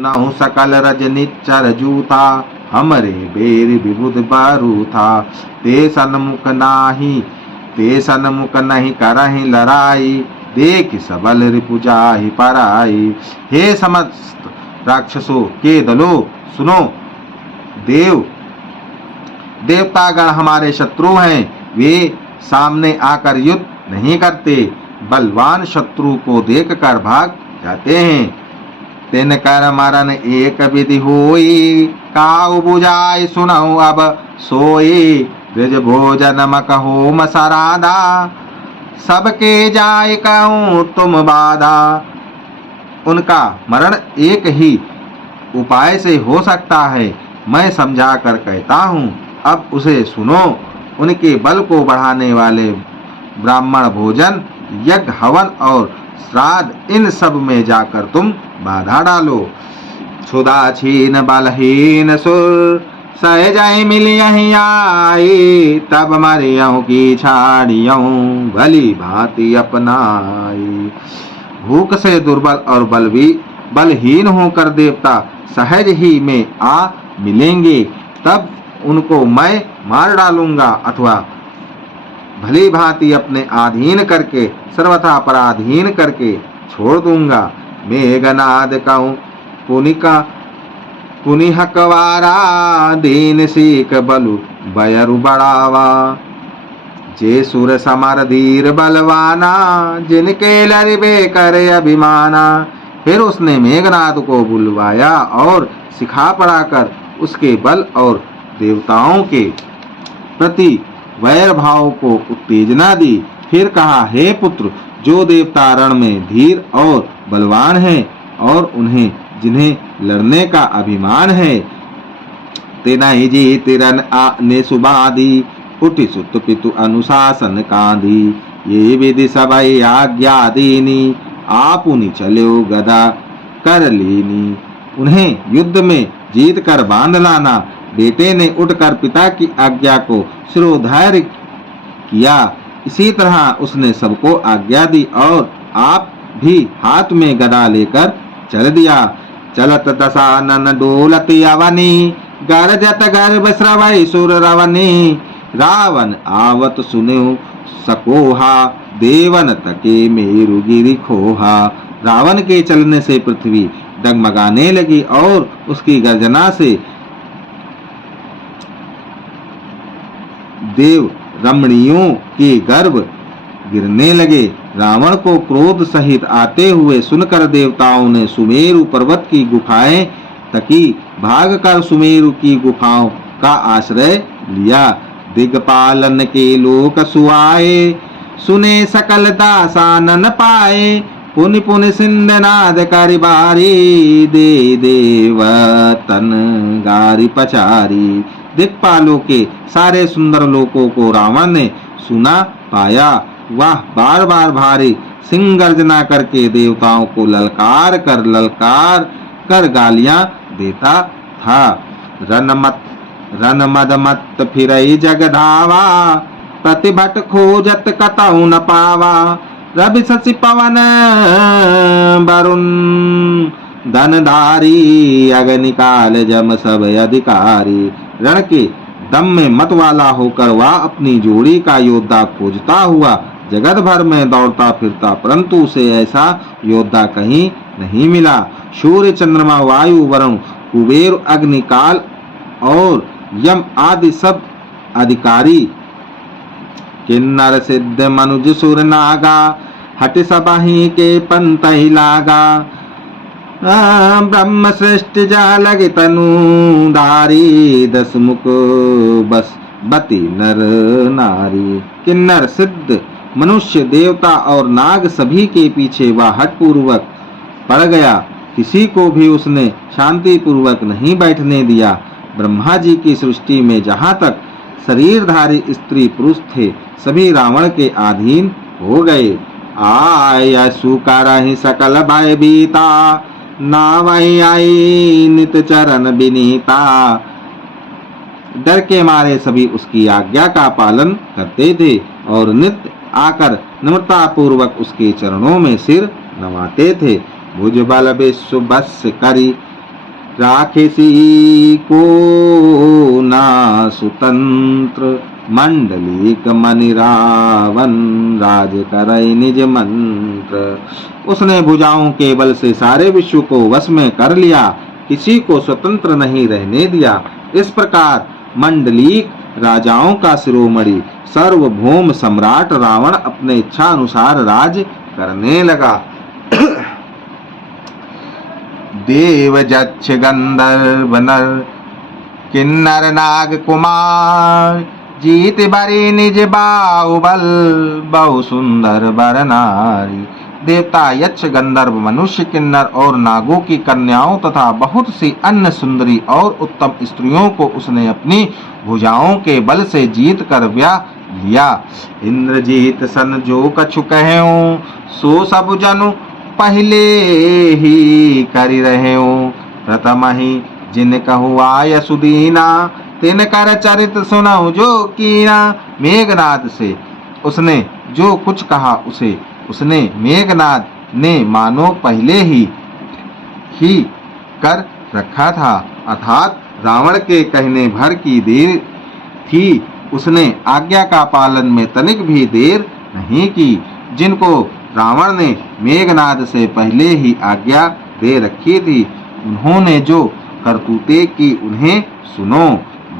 सुनाऊं सकल रजनिचर जूता, हमरे बेर विबुध बारू था। ते सन्मुख नहीं करहि लड़ाई, देख सबल रिपुजाहि पराई। हे समस्त राक्षसों के दलों, सुनो, देवतागण हमारे शत्रु हैं। वे सामने आकर युद्ध नहीं करते, बलवान शत्रु को देखकर भाग जाते हैं। तिन कर मरन एक विधि होई, काऊ बुझाई सुनऊ अब सोई। ब्रज भोजन मकहो मसराधा, सबके जाय कहूँ तुम बाधा। उनका मरण एक ही उपाय से हो सकता है, मैं समझा कर कहता हूँ, अब उसे सुनो। उनके बल को बढ़ाने वाले ब्राह्मण भोजन, यज्ञ, हवन और श्राद्ध, इन सब में जाकर तुम बाधा डालो। क्षुधा छीन बलहीन सुर, सहजय मिलियहि आई। तब मरियहु की छाड़ियहु, भली भांति अपनाई। भूख से दुर्बल और बलहीन होकर देवता सहज ही में आ मिलेंगे, तब उनको मैं मार डालूंगा अथवा भली भांति अपने अधीन करके, सर्वथा पराधीन करके छोड़ दूंगा। मेघनाद कहूँ पुनिहकवारा, दीन सीख बलु बयरु बढ़ावा। जे सुर समर धीर बलवाना, जिनके लरिबे करे अभिमाना। फिर उसने मेघनाद को बुलवाया और सिखा पढ़ाकर उसके बल और देवताओं के प्रति वैर भाव को उत्तेजना दी। फिर कहा, हे पुत्र, जो देवता रण में धीर और बलवान हैं और उन्हें जिन्हें लड़ने का अभिमान है, तेना ही जी तिरन ने सुबादी, उठि सुत पितु अनुशासन कांधी। ये विधि सबई आज्ञा दीनी, आपुनि चलो गदा कर लीनी। उन्हें युद्ध में जीत कर बांध लाना। बेटे ने उठकर पिता की आज्ञा को शिरोधार्य किया, इसी तरह उसने सबको आज्ञा दी और आप भी हाथ में गदा लेकर चल दिया। चलत दशानन डोलत अवनी, गरजत गर्भ श्रवै सुर रवनी। रावण आवत सुनो सकोहा, देवन तके मेरु गिरि खोहा। रावण के चलने से पृथ्वी डगमगाने लगी और उसकी गर्जना से देव रमणियों के गर्भ गिरने लगे। रावण को क्रोध सहित आते हुए सुनकर देवताओं ने सुमेरु पर्वत की गुफाएं तकी, भागकर सुमेरु की गुफाओं का आश्रय लिया। दिग्पालन के लोक सुआए, सुने सकल दासानन पाए। पुनि पुनि सिंधनाद करि बारी, दे देवतन गारी पचारी। दिक्पालों के सारे सुंदर लोकों को रावण ने सुना पाया। वह बार बार भारी सिंह गर्जना करके देवताओं को ललकार कर गालियां देता था। रन मद मत फिरई जग धावा, प्रतिभट खोजत कतहु न पावा। रवि शशि पवन वरुण, धनधारी अग्निकाल जम सब अधिकारी। रण के दम में मत वाला होकर वह अपनी जोड़ी का योद्धा खोजता हुआ जगत भर में दौड़ता फिरता, परंतु उसे ऐसा योद्धा कहीं नहीं मिला। सूर्य, चंद्रमा, वायु, वरुण, कुबेर, अग्निकाल और यम आदि सब अधिकारी, किन्नर सिद्ध मनुज सुर नागा, हट सबहि के पंत ही लागा। ब्रह्म सृष्टि जालग तनु धारी, दस मुख बस बती नर नारी। किन्नर, सिद्ध, मनुष्य, देवता और नाग सभी के पीछे वह हठ पूर्वक पड़ गया। किसी को भी उसने शांति पूर्वक नहीं बैठने दिया। ब्रह्मा जी की सृष्टि में जहाँ तक शरीरधारी स्त्री पुरुष थे, सभी रावण के अधीन हो गए। आय सुकर सकल भय बीता, नावई आई नित चरण बिनीता। डर के मारे सभी उसकी आज्ञा का पालन करते थे और नित्य आकर नम्रता पूर्वक उसके चरणों में सिर नवाते थे। भुज बल विश्व बस करी, राखेसी को ना सुतंत्र, मंडलीक मणि रावण राज करई निज मंत्र। उसने भुजाओं के बल से सारे विश्व को वश में कर लिया, किसी को स्वतंत्र नहीं रहने दिया। इस प्रकार मंडलीक राजाओं का शिरोमणि सार्वभौम सम्राट रावण अपने इच्छा अनुसार राज करने लगा। देव यक्ष गंधर्व नर किन्नर नाग कुमार, जीत बरी निज बाहुबल बहु सुंदर बर नारी। देवता यक्ष गंधर्व मनुष्य किन्नर और नागों की कन्याओं तथा बहुत सी अन्य सुंदरी और उत्तम स्त्रियों को उसने अपनी भुजाओं के बल से जीत कर ब्याह लिया। इंद्रजीत सन जो कछु कहूं, सो सब जनु पहले ही करि रहूं। प्रथम ही जिन कहु आय सुदीना, तिन कर चरित सुनऊ जो कीना। मेघनाद से उसने जो कुछ कहा उसे उसने मेघनाद ने मानो पहले ही कर रखा था, अर्थात रावण के कहने भर की देर थी। उसने आज्ञा का पालन में तनिक भी देर नहीं की। जिनको रावण ने मेघनाद से पहले ही आज्ञा दे रखी थी, उन्होंने जो करतूते की उन्हें सुनो।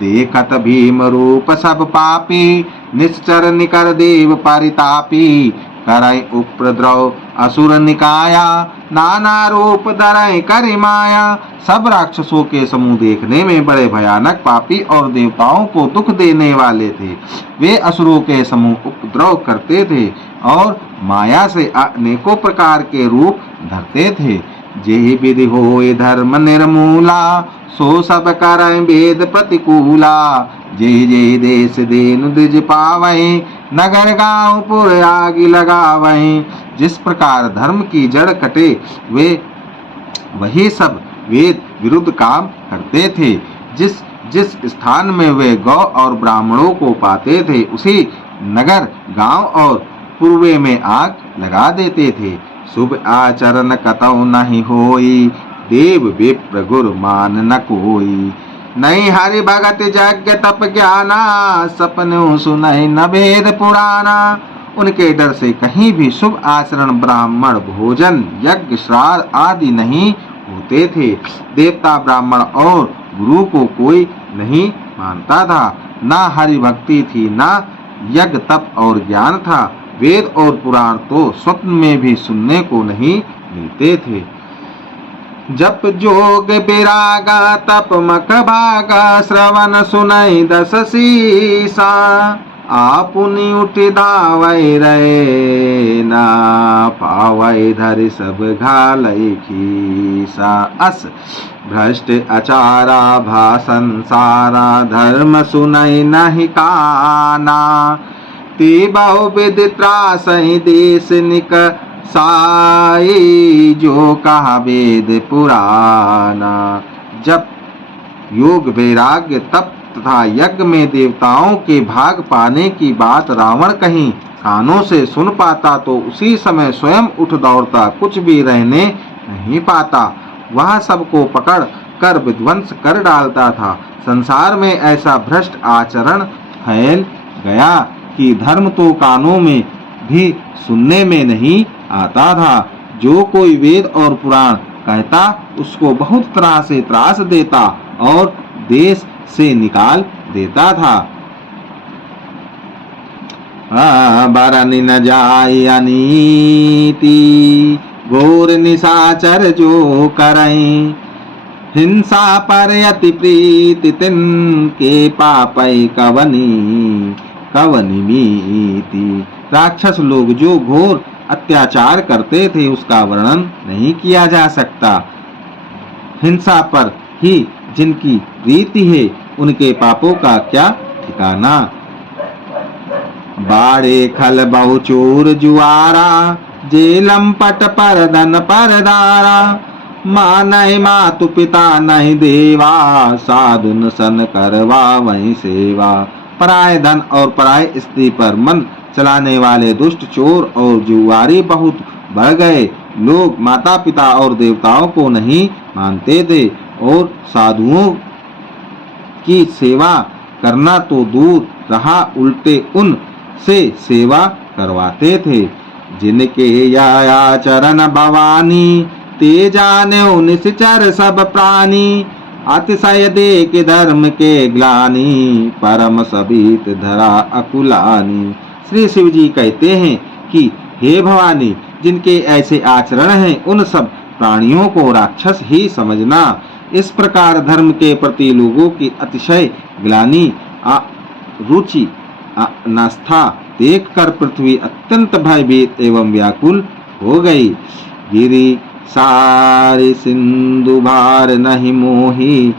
देखत भीम रूप सब पापी, निश्चर निकर देव परितापी। करई उपद्रव असुर निकाया, नाना रूप धरई करि माया। सब राक्षसों के समूह देखने में बड़े भयानक, पापी और देवताओं को दुख देने वाले थे। वे असुरों के समूह उपद्रव करते थे और माया से अनेकों प्रकार के रूप धरते थे। जेहि विधि होय धर्म निर्मूला, सो सब करई वेद प्रतिकूला। जेहि जेहि देश देनु द्विज पावहीं, नगर गांव पुर आगि लगावहीं। जिस प्रकार धर्म की जड़ कटे, वे वही सब वेद विरुद्ध काम करते थे। जिस जिस स्थान में वे गौ और ब्राह्मणों को पाते थे, उसी नगर गांव और पूर्वे में आग लगा देते थे। शुभ आचरण कतौ नहीं होई, देव विप्र गुर मान न कोई। नहीं हरि भगत यज्ञ तप ज्ञाना, सपनों सुनई न वेद पुराना। उनके डर से कहीं भी शुभ आचरण, ब्राह्मण भोजन, यज्ञ श्राद्ध आदि नहीं होते थे। देवता ब्राह्मण और गुरु को कोई नहीं मानता था। ना हरि भक्ति थी, ना यज्ञ तप और ज्ञान था। वेद और पुराण तो स्वप्न में भी सुनने को नहीं मिलते थे। जप जोग विरागा तप मक भागा, श्रवण सुनई दस सीसा। आपुनि उठ धावै रे ना, पावै धरि सब घालै खीसा। अस भ्रष्ट आचारा भाषण सारा, धर्म सुनई नहीं काना। ते बहु विधि त्रासहि देश निक साई, जो कहा वेद पुराना। जब योग वैराग्य तप तथा यज्ञ में देवताओं के भाग पाने की बात रावण कहीं कानों से सुन पाता तो उसी समय स्वयं उठ दौड़ता, कुछ भी रहने नहीं पाता। वह सबको पकड़ कर विध्वंस कर डालता था। संसार में ऐसा भ्रष्ट आचरण फैल गया कि धर्म तो कानों में भी सुनने में नहीं आता था। जो कोई वेद और पुराण कहता, उसको बहुत तरह से त्रास देता और देश से निकाल देता था। बरनि न जाय अनीति, घोर निशाचर जो करई। हिंसा पर अति प्रीति, तिनके पापै कवनी कवनी मीति। राक्षस लोग जो घोर अत्याचार करते थे, उसका वर्णन नहीं किया जा सकता। हिंसा पर ही जिनकी प्रीति है, उनके पापों का क्या ठिकाना। बाड़े खल बहु चोर जुआरा, जेलम पट पर धन पर दारा। माँ नहीं मातु पिता नहीं देवा, साधुन सन करवा वही सेवा। पराय धन और पराय स्त्री पर मन चलाने वाले दुष्ट चोर और जुआरी बहुत बढ़ गए। लोग माता पिता और देवताओं को नहीं मानते थे। और साधुओं की सेवा करना तो दूर रहा, उल्टे उन से सेवा करवाते थे। जिनके या चरण भवानी, ते जाने निश्चर सब प्राणी। अतिशय देख धर्म के ग्लानि, परम सबीत धरा अकुलानी। श्री शिव जी कहते हैं कि हे भवानी, जिनके ऐसे आचरण हैं उन सब प्राणियों को राक्षस ही समझना। इस प्रकार धर्म के प्रति लोगों की अतिशय ग्लानि, रुचि, नास्था देख कर पृथ्वी अत्यंत भयभीत एवं व्याकुल हो गई। गिरि सारे सिंधु भार नहीं मोही,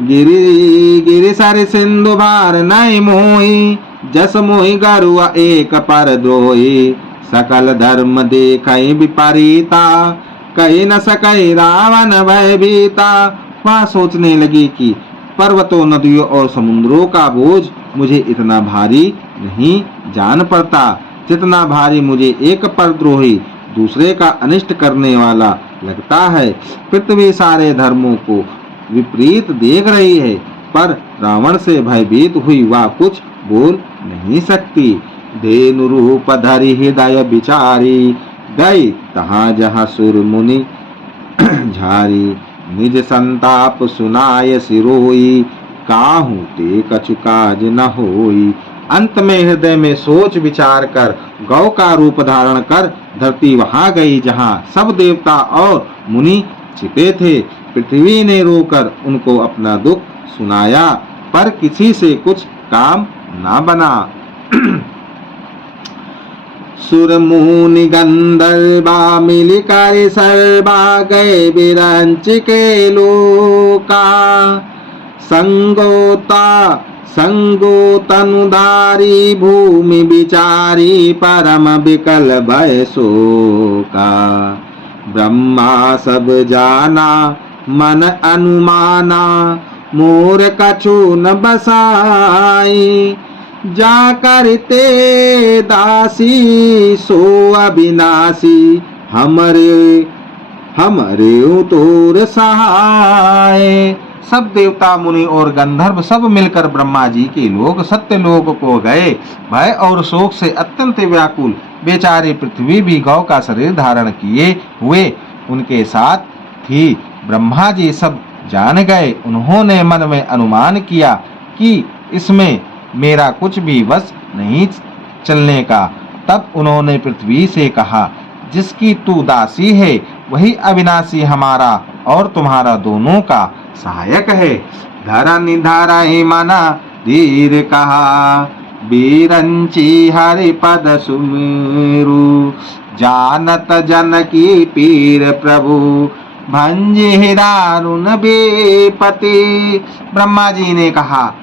गिरि सारे सिंधु भार नहीं मोही। जस मोहि गरुआ एक पर द्रोही, सकल धर्म देखै विपरीता। कही न सकै रावण भयभीता। वह सोचने लगी कि पर्वतों, नदियों और समुद्रों का बोझ मुझे इतना भारी नहीं जान पड़ता, जितना भारी मुझे एक परद्रोही दूसरे का अनिष्ट करने वाला लगता है। पृथ्वी सारे धर्मों को विपरीत देख रही है, पर रावण से भयभीत हुई वह कुछ बोल नहीं सकती। धेनु रूप धरि हृदय विचारी, गई तहाँ जहाँ सुर मुनि झारी। निज संताप सुनाय सिरोई, काहू ते कछु काज न होई। अंत में हृदय में सोच विचार कर गौ का रूप धारण कर धरती वहां गई जहां सब देवता और मुनि छिपे थे। पृथ्वी ने रोकर उनको अपना दुख सुनाया, पर किसी से कुछ काम ना बना। सुर मुनि गंधर्वा मिलिकर सर्वा, गए विरंच के लोका। संगोता संगो तनुधारी, भूमि विचारी परम विकल भय शोका। ब्रह्मा सब जाना मन अनुमाना, मोर कछु न बसाई। जा करते दासी सो अविनाशी, हमरे तोर सहाय। सब देवता मुनि और गंधर्व सब मिलकर ब्रह्मा जी के लोक सत्यलोक को गए। भय और शोक से अत्यंत व्याकुल बेचारी पृथ्वी भी गौ का शरीर धारण किए हुए उनके साथ थी। ब्रह्मा जी सब जान गए। उन्होंने मन में अनुमान किया कि इसमें मेरा कुछ भी वश नहीं चलने का। तब उन्होंने पृथ्वी से कहा, जिसकी तू दासी है वही अविनाशी हमारा और तुम्हारा दोनों का सहायक है। धरा निधारा ही मना धीर कहा, बीरंची हरि पद सुमेरु। जानत जनकी पीर प्रभु, भंजे दारुण बेपति। ब्रह्मा जी ने कहा,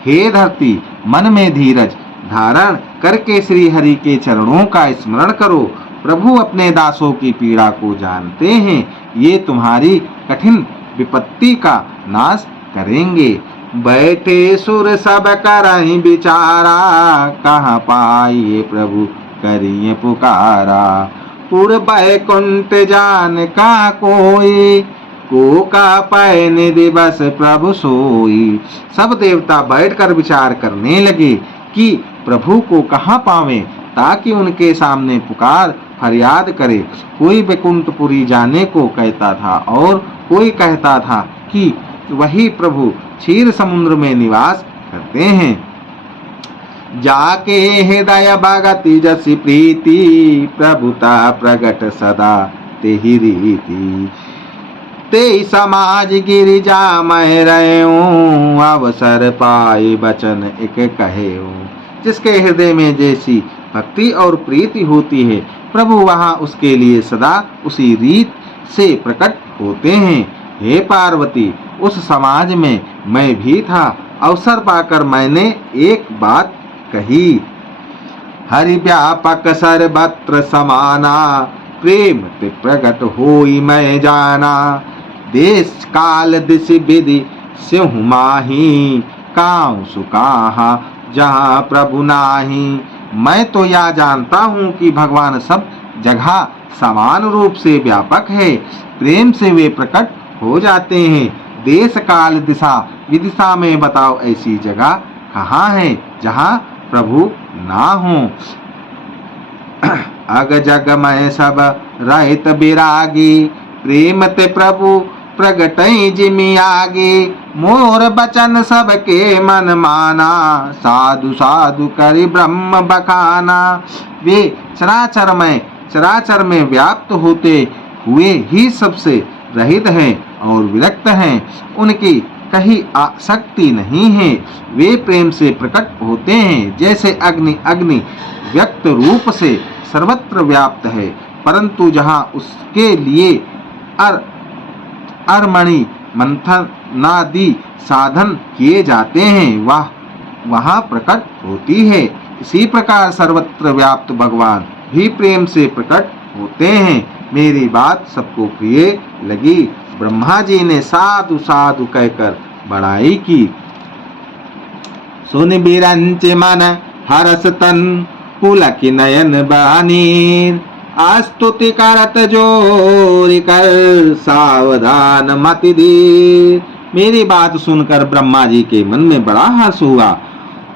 हे धरती, मन में धीरज धारण करके श्री हरि के चरणों का स्मरण करो। प्रभु अपने दासों की पीड़ा को जानते हैं, ये तुम्हारी कठिन विपत्ति का नाश करेंगे। बैठे सुर सब करहि विचारा, कहाँ पाइए प्रभु करिए पुकारा। पुर बैकुंठ जान का कोई, को का पैन दिवस प्रभु सोई। सब देवता बैठकर विचार करने लगे कि प्रभु को कहाँ पावें, ताकि उनके सामने पुकार फरियाद करे। कोई बैकुंठपुरी जाने को कहता था और कोई कहता था कि वही प्रभु क्षीर समुद्र में निवास करते हैं। जाके हृदय भगति जसि प्रीति, प्रभुता प्रगट सदा तेहि रीति। ते समाज गिरिजा मैं रहूं, अवसर पाए बचन एक कहेऊं। जिसके हृदय में जैसी भक्ति और प्रीति होती है, प्रभु वहाँ उसके लिए सदा उसी रीत से प्रकट होते हैं। हे पार्वती, उस समाज में मैं भी था। अवसर पाकर मैंने एक बात कही। हरि व्यापक सर्वत्र समाना, प्रेम ते प्रगट होई मैं जाना। देश काल दिश विधि सिंह माही, काऊ सुकाहा जहाँ प्रभु नाही। मैं तो यह जानता हूँ कि भगवान सब जगह समान रूप से व्यापक है। प्रेम से वे प्रकट हो जाते हैं। देश काल दिशा विदिशा में बताओ ऐसी जगह कहाँ है जहाँ प्रभु ना हो। अग जग में सब रहित बिरागी, प्रेम ते प्रभु प्रगट जिमि आगे। मोर बचन सबके मन माना, साधु साधु करि ब्रह्म बखाना। वे चराचर में व्याप्त होते हुए ही सबसे रहित हैं और विरक्त हैं। उनकी कहीं आसक्ति नहीं है। वे प्रेम से प्रकट होते हैं। जैसे अग्नि व्यक्त रूप से सर्वत्र व्याप्त है, परंतु जहाँ उसके लिए अर्मणि मंथनादि साधन किए जाते हैं वहाँ प्रकट होती है। इसी प्रकार सर्वत्र व्याप्त भगवान भी प्रेम से प्रकट होते हैं। मेरी बात सबको प्रिय लगी। ब्रह्मा जी ने साधु साधु कहकर बड़ाई की। सुन बिरंच मन हरस तन, पुलक नयन बानीर। स्तुति करत जोर कर, सावधान मति धीर। मेरी बात सुनकर ब्रह्मा जी के मन में बड़ा हर्ष हुआ।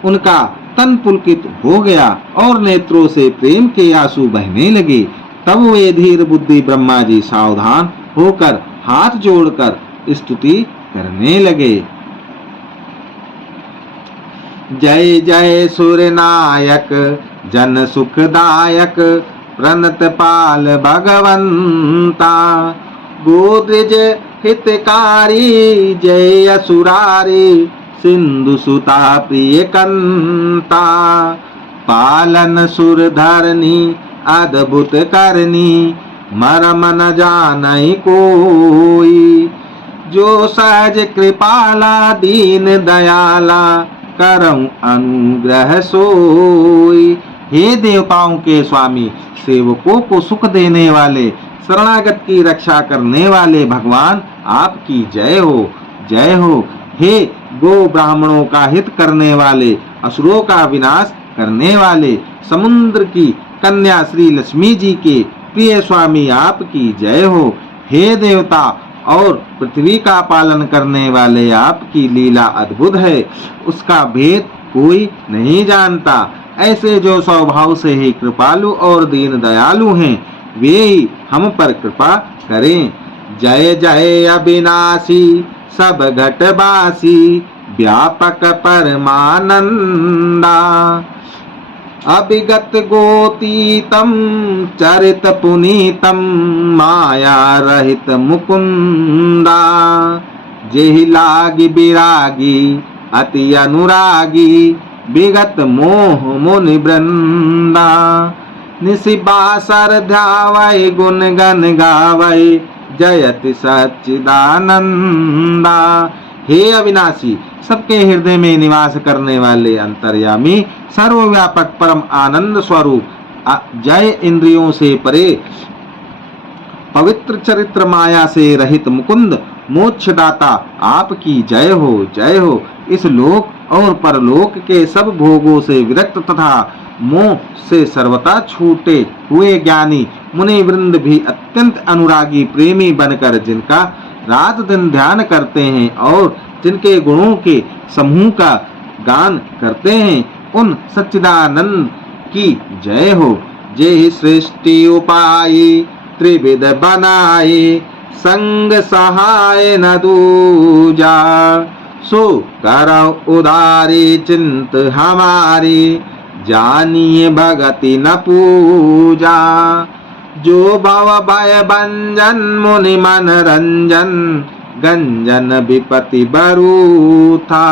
उनका तन पुलकित हो गया और नेत्रों से प्रेम के आंसू बहने लगे। तब वे धीर बुद्धि ब्रह्मा जी सावधान होकर हाथ जोड़कर स्तुति करने लगे। जय जय सूर्यनायक जन सुखदायक, प्रणत पाल भगवंता। गोद्रेज हितकारी, जय असुरारी, सिंधु सुता प्रिय कंता। पालन सुर धरनी, अद्भुत करनी, मरम न जानई कोई। जो सहज कृपाला, दीन दयाला, करऊं अनुग्रह सोई। हे देवताओं के स्वामी, सेवकों को सुख देने वाले, शरणागत की रक्षा करने वाले भगवान आपकी जय हो, जय हो। हे गो ब्राह्मणों का हित करने वाले, असुरों का विनाश करने वाले, समुद्र की कन्या श्री लक्ष्मी जी के प्रिय स्वामी आपकी जय हो। हे देवता और पृथ्वी का पालन करने वाले, आपकी लीला अद्भुत है, उसका भेद कोई नहीं जानता। ऐसे जो स्वभाव से ही कृपालु और दीन दयालु हैं, वे ही हम पर कृपा करें। जय जय अविनाशी, सब घटवासी, व्यापक परमानंदा। अभिगत गोतीतम, चरित पुनीतम, माया रहित मुकुंदा। जेहि लागी विरागी, अति अनुरागी, विगत मोह मुनि वृंदा। निशिबासर ध्यावै, गुण गण गावै, जयति सच्चिदानंदा। हे अविनाशी, सबके हृदय में निवास करने वाले अंतर्यामी, सर्वव्यापक परम आनंद स्वरूप, जय इंद्रियों से परे, पवित्र चरित्र, माया से रहित मुकुंद, मोक्षदाता आपकी जय हो, जय हो। इस लोक और परलोक के सब भोगों से विरक्त तथा मोह से सर्वथा छूटे हुए ज्ञानी मुनि वृंद भी अत्यंत अनुरागी प्रेमी बनकर जिनका रात दिन ध्यान करते हैं और जिनके गुणों के समूह का गान करते हैं, उन सच्चिदानंद की जय हो। जय सृष्टि उपायी, त्रिविध बनाई, संग सहाय न दूजा। सो करौ उदारी चिंत हमारी, जानिए भगति न पूजा। जो भव भय भंजन, मुनि मन रंजन, गंजन विपति बरू था।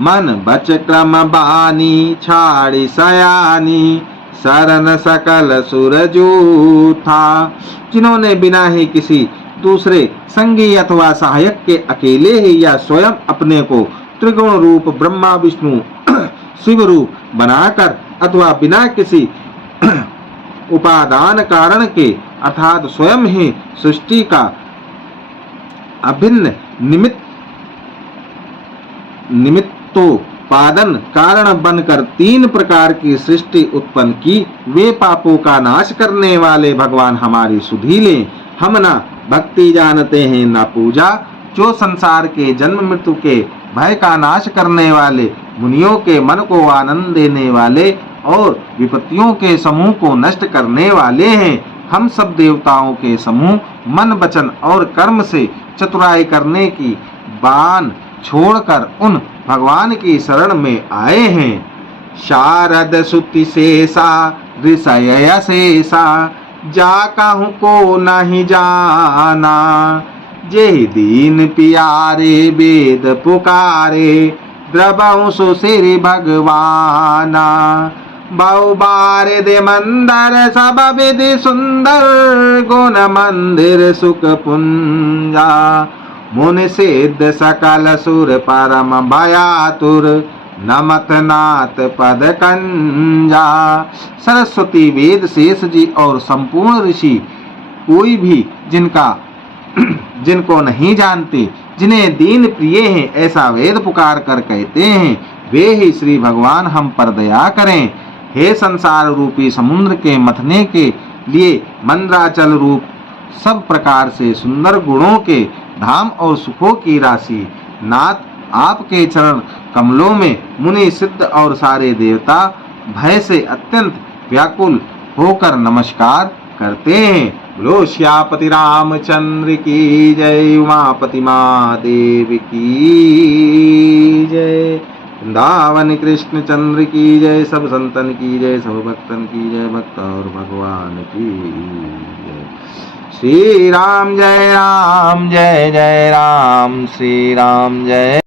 मन बच क्रम बानी, छाड़ी सयानी, शरण सकल सुरजू था। जिन्होंने बिना ही किसी दूसरे संगी अथवा सहायक के अकेले ही या स्वयं अपने को त्रिगुण रूप ब्रह्मा विष्णु शिव रूप बनाकर अथवा बिना किसी उपादान कारण के अर्थात स्वयं ही सृष्टि का अभिन्न निमित्तो उत्पादन कारण बनकर 3 प्रकार की सृष्टि उत्पन्न की, वे पापों का नाश करने वाले भगवान हमारी सुधि लें। हम न भक्ति जानते हैं न पूजा, जो संसार के जन्म मृत्यु के भय का नाश करने वाले, मुनियों के मन को आनंद देने वाले और विपत्तियों के समूह को नष्ट करने वाले हैं। हम सब देवताओं के समूह मन वचन और कर्म से चतुराई करने की बान छोड़कर उन भगवान की शरण में आए हैं। शारद सुति शेषा ऋषय शेषा, जा कहूँ को नहीं जाना, जेहि दीन पियारे वेद पुकारे, द्रवहु सुशिर भगवाना। बहु बार दे मंदर सब विधि सुंदर, गुण मंदिर सुख पुंजा, मुनि सिद्ध सकल सुर परम भयातुर, नमत नाथ पद कंजा। सरस्वती वेद शेष जी और संपूर्ण ऋषि कोई भी जिनको नहीं जानते, जिन्हें दीन प्रिय हैं, ऐसा वेद पुकार कर कहते हैं, वे ही श्री भगवान हम पर दया करें। हे संसार रूपी समुद्र के मथने के लिए मंद्राचल रूप सब प्रकार से सुंदर गुणों के धाम और सुखों की राशि, नाथ आपके चरण कमलों में मुनि सिद्ध और सारे देवता भय से अत्यंत व्याकुल होकर नमस्कार करते हैं। बोलो श्यापति रामचंद्र की जय, उमापति महादेव की जय, वृंदावन कृष्ण चंद्र की जय, सब संतन की जय, सब भक्तन की जय, भक्त और भगवान की जय। श्री राम जय राम, जय जय राम, श्री राम जय